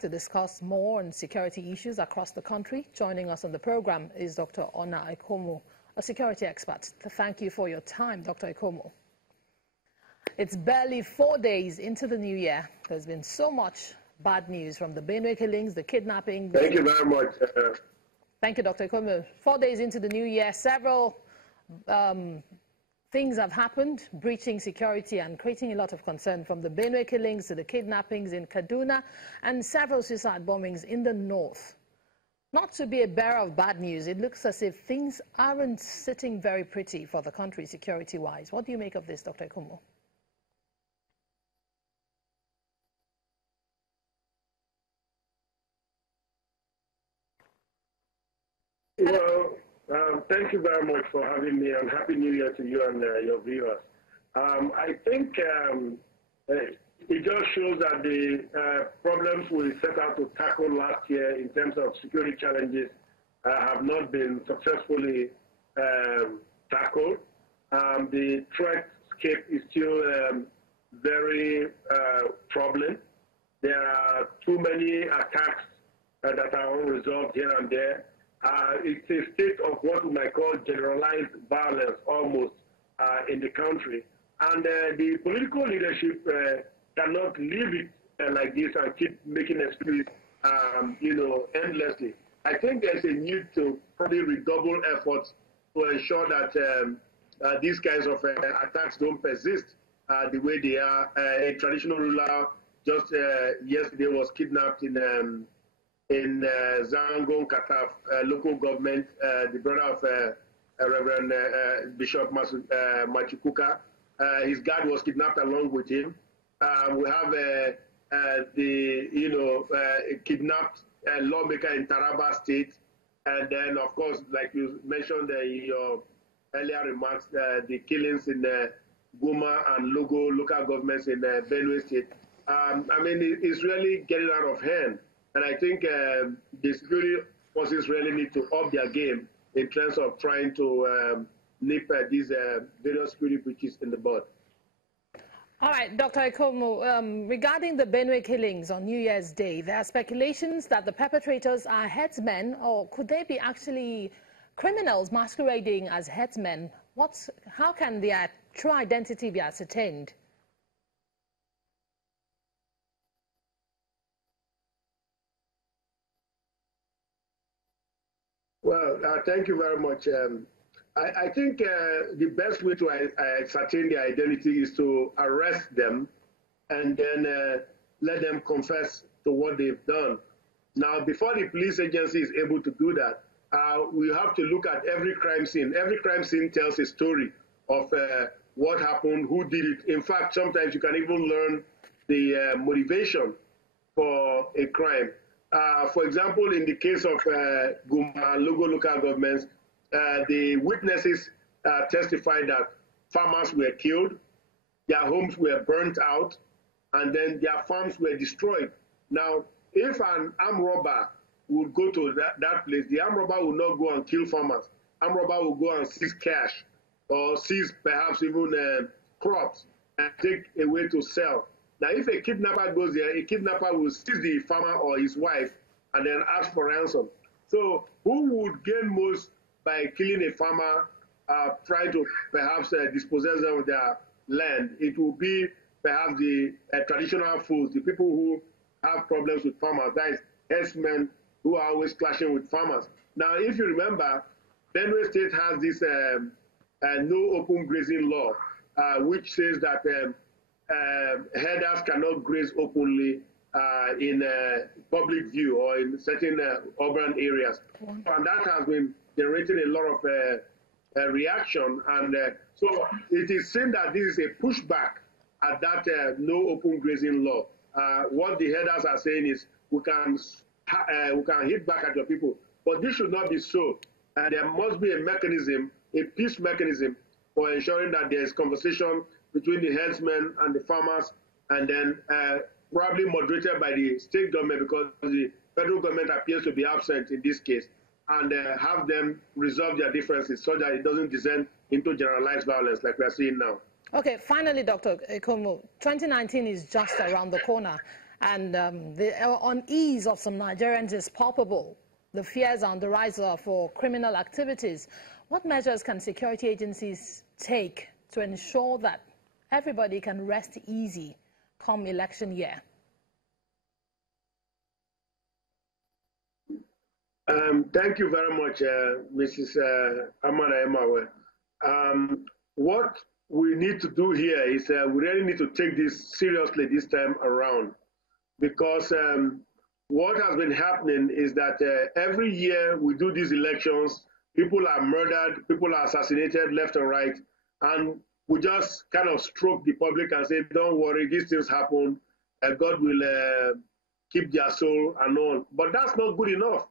To discuss more on security issues across the country, joining us on the program is Dr. Ona Ikomo, a security expert. Thank you for your time, Dr. Ikomo. It's barely 4 days into the new year. There's been so much bad news from the Benue killings, the kidnapping. Thank you very much. Thank you, Dr. Ikomo. 4 days into the new year, several things have happened, breaching security and creating a lot of concern, from the Benue killings to the kidnappings in Kaduna and several suicide bombings in the north. Not to be a bearer of bad news, it looks as if things aren't sitting very pretty for the country security-wise. What do you make of this, Dr. Ikomo? Well, thank you very much for having me, and Happy New Year to you and your viewers. I think it just shows that the problems we set out to tackle last year in terms of security challenges have not been successfully tackled. The threat scape is still very troubling. There are too many attacks that are unresolved here and there. It's a state of what we might call generalized violence almost in the country. And the political leadership cannot leave it like this and keep making excuses, endlessly. I think there's a need to probably redouble efforts to ensure that these kinds of attacks don't persist the way they are. A traditional ruler just yesterday was kidnapped in Zangon Kataf local government, the brother of Reverend Bishop Machikuka. His guard was kidnapped along with him. We have a kidnapped lawmaker in Taraba State. And then, of course, like you mentioned in your earlier remarks, the killings in Goma and Logo local governments in Benue State. It's really getting out of hand. And I think the security forces really need to up their game in terms of trying to nip these various security breaches in the bud. All right, Dr. Ikomo, regarding the Benue killings on New Year's Day, there are speculations that the perpetrators are headsmen, or could they be actually criminals masquerading as headsmen? How can their true identity be ascertained? Well, thank you very much. I think the best way to ascertain their identity is to arrest them and then let them confess to what they've done. Now, before the police agency is able to do that, we have to look at every crime scene. Every crime scene tells a story of what happened, who did it. In fact, sometimes you can even learn the motivation for a crime. For example, in the case of Goma and Logo local governments, the witnesses testified that farmers were killed, their homes were burnt out, and then their farms were destroyed. Now, if an armed robber would go to that place, the armed robber will not go and kill farmers. Armed robber will go and seize cash or seize perhaps even crops and take away to sell. Now, if a kidnapper goes there, a kidnapper will seize the farmer or his wife and then ask for ransom. So who would gain most by killing a farmer, trying to perhaps dispossess them of their land? It will be perhaps the traditional fools, the people who have problems with farmers, that is herdsmen who are always clashing with farmers. Now, if you remember, Benue State has this no open grazing law, which says that herders cannot graze openly in public view or in certain urban areas. And that has been generating a lot of reaction. And so it is seen that this is a pushback at that no open grazing law. What the herders are saying is we can hit back at your people, but this should not be so. There must be a mechanism, a peace mechanism, for ensuring that there is conversation between the herdsmen and the farmers, and then probably moderated by the state government, because the federal government appears to be absent in this case, and have them resolve their differences so that it doesn't descend into generalized violence like we are seeing now. Okay, finally, Dr. Ikomo, 2019 is just around the corner, and the unease of some Nigerians is palpable. The fears are on the rise for criminal activities. What measures can security agencies take to ensure that everybody can rest easy come election year? Thank you very much, Mrs. Amara Emawe. What we need to do here is we really need to take this seriously this time around, because what has been happening is that every year we do these elections, people are murdered, people are assassinated left and right, and we just kind of stroke the public and say, don't worry, these things happen, God will keep their soul and all. But that's not good enough.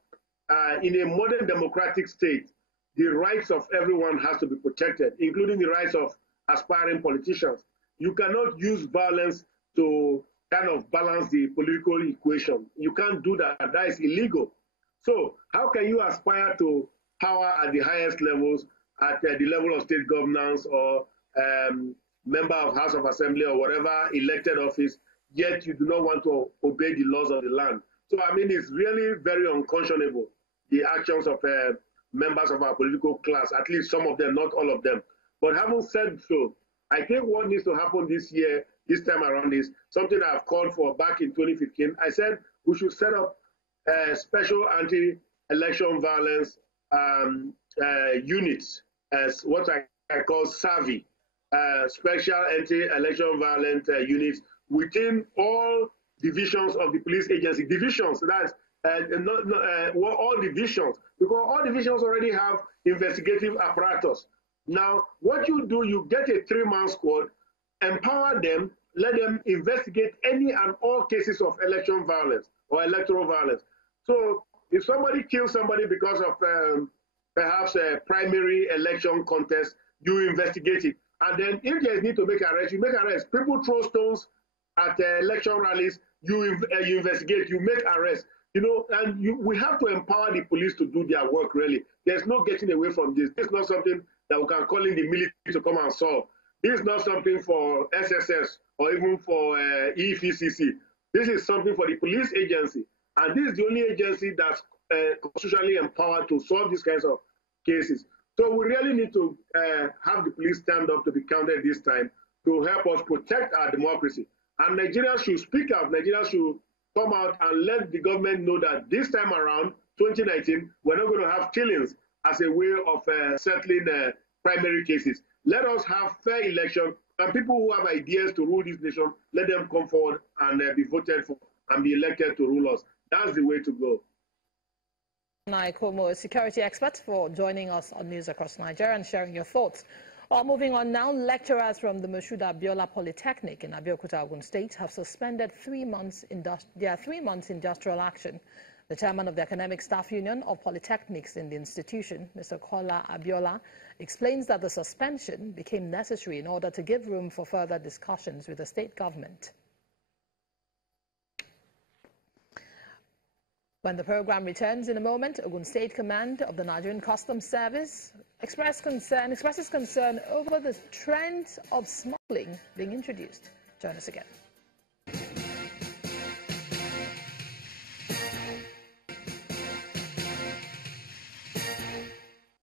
In a modern democratic state, the rights of everyone has to be protected, including the rights of aspiring politicians. You cannot use violence to kind of balance the political equation. You can't do that. That is illegal. So how can you aspire to power at the highest levels, at the level of state governance or member of House of Assembly or whatever elected office, yet you do not want to obey the laws of the land? So, I mean, it's really very unconscionable, the actions of members of our political class, at least some of them, not all of them. But having said so, I think what needs to happen this year, this time around, is something I've called for back in 2015. I said we should set up special anti-election violence units, as what I call SAVI, special anti-election violence units within all divisions of the police agency. Divisions, that's all divisions, because all divisions already have investigative apparatus. Now, what you do, you get a 3-man squad, empower them, let them investigate any and all cases of election violence or electoral violence. So if somebody kills somebody because of perhaps a primary election contest, you investigate it. And then if there is need to make arrests, you make arrests. People throw stones at election rallies, you investigate, you make arrests. You know, and we have to empower the police to do their work, really. There's no getting away from this. This is not something that we can call in the military to come and solve. This is not something for SSS or even for EFCC. This is something for the police agency. And this is the only agency that's constitutionally empowered to solve these kinds of cases. So we really need to have the police stand up to be counted this time to help us protect our democracy. And Nigerians should speak out. Nigerians should come out and let the government know that this time around, 2019, we're not going to have killings as a way of settling primary cases. Let us have fair election, and people who have ideas to rule this nation, let them come forward and be voted for and be elected to rule us. That's the way to go. Ikomo, a security expert, for joining us on News Across Nigeria and sharing your thoughts. Well, moving on now, lecturers from the Moshood Abiola Polytechnic in Abeokuta, Ogun State have suspended 3 months industrial action. The chairman of the Academic Staff Union of Polytechnics in the institution, Mr. Kola Abiola, explains that the suspension became necessary in order to give room for further discussions with the state government. When the program returns in a moment, Ogun State Command of the Nigerian Customs Service expresses concern over the trend of smuggling being introduced. Join us again.